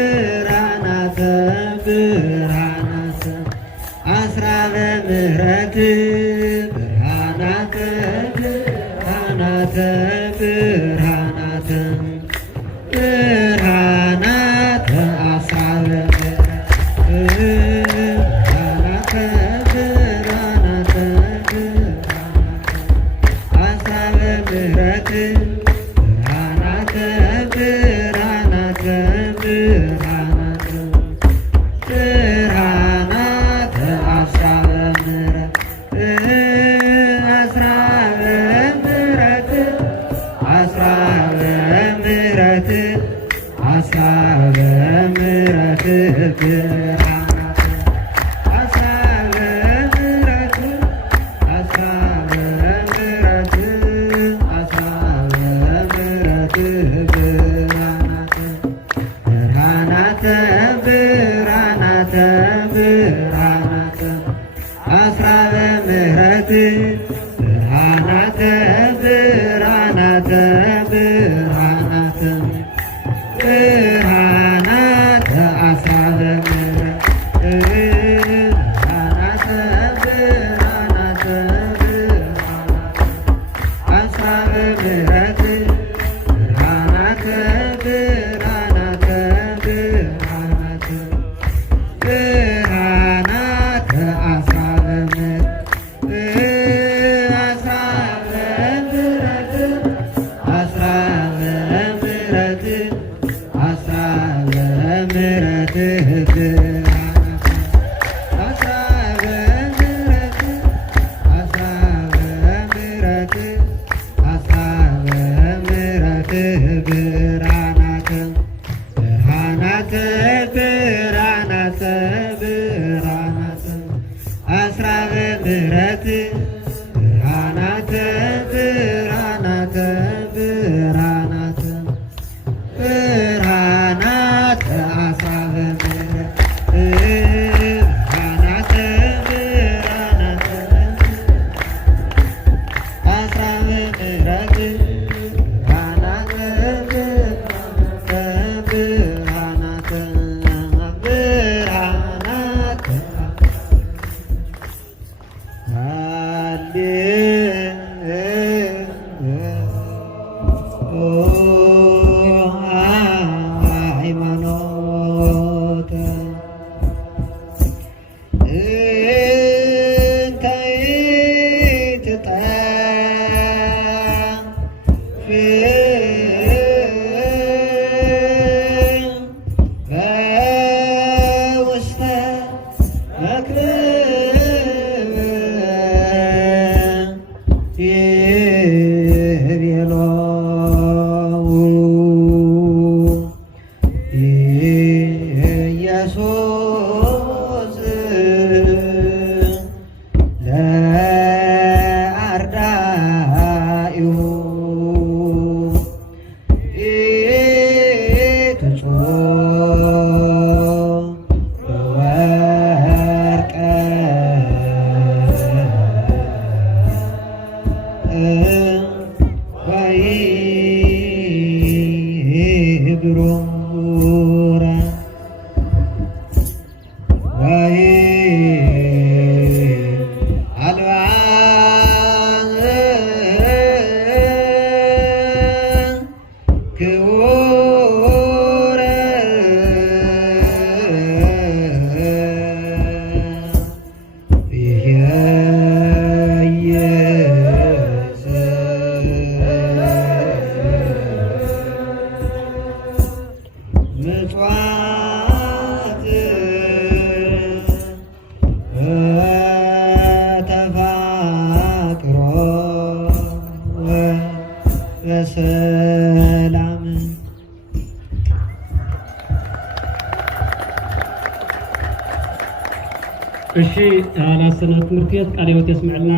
ብርሃናተ ብርሃናተ አስራበ ምሕረት ብርሃናተ ብርሃናተ ብርሃናተ ብርሃናተ አስራበ ብርሃናተ ብርሃናተ አስራበ ምሕረት ብርሃናተ ብርሃናተ ብርሃናተ ብርሃናተ አስራበ ምሕረት አስራበ ምሕረት አስራበ ምሕረት አስራበ ምሕረት ብርሃናተ አስራበ ምሕረት አስራበ ምሕረት አስራበ ምሕረት ብርሃናተ ብርሃናተ ብርሃናተ ብርሃናተ አስራበ ምሕረት ብርሃናተ ብርሃናተ ብርሃናተ ብርሃናተ አስራበ ምሕረት ብርሃናተ ብርሃናተ ብርሃናተ አስራበ ምሕረት ብርሃናተ ብርሃናተ ብርሃናተ ብርሃናተ አስራበ ምሕረት አስራበ ምሕረት አስራበ ምሕረት አስራበ ምሕረት ብርሃናተ አስራበ ምሕረት አስራበ ምሕረት አስራበ ምሕረት ብርሃናተ ብርሃናተ ብርሃናተ ብርሃናተ አስራበ ምሕረት ብርሃናተ ብርሃናተ ብርሃናተ ብርሃናተ አስራበ ምሕረት ብርሃናተ ብርሃናተ አስራበ ምሕረት ብርሃናተ ብርሃናተ ብርሃናተ ሃይማኖተ እንተ ይትጠፍ በውስተ መክብብ ይቤሎ ኢየሱስ ለአርዳኢሁ ኢትጹር ወርቀ ወይብሩረ አልባን ክቡረ ምጽዋት ተፋቅሮ በሰላም እሺ አላሰነ ትምህርት ቤት ቃለ ሕይወት ያስምዕልና